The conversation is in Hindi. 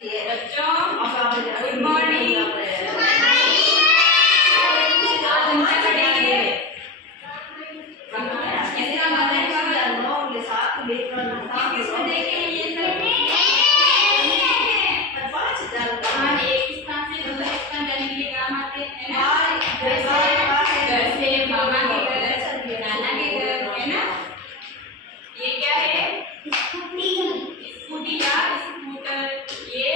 बच्चों गुड मॉर्निंग। आज हम क्या पढ़ेंगे? इसका मतलब किसमें देखें ये सब? हाँ, एक स्थान से दूसरे स्थान जाने के लिए काम आते हैं ना, जैसे घर से मामा के घर, नाना के घर, है ना। ये क्या है? स्कूटी या स्कूटर। ये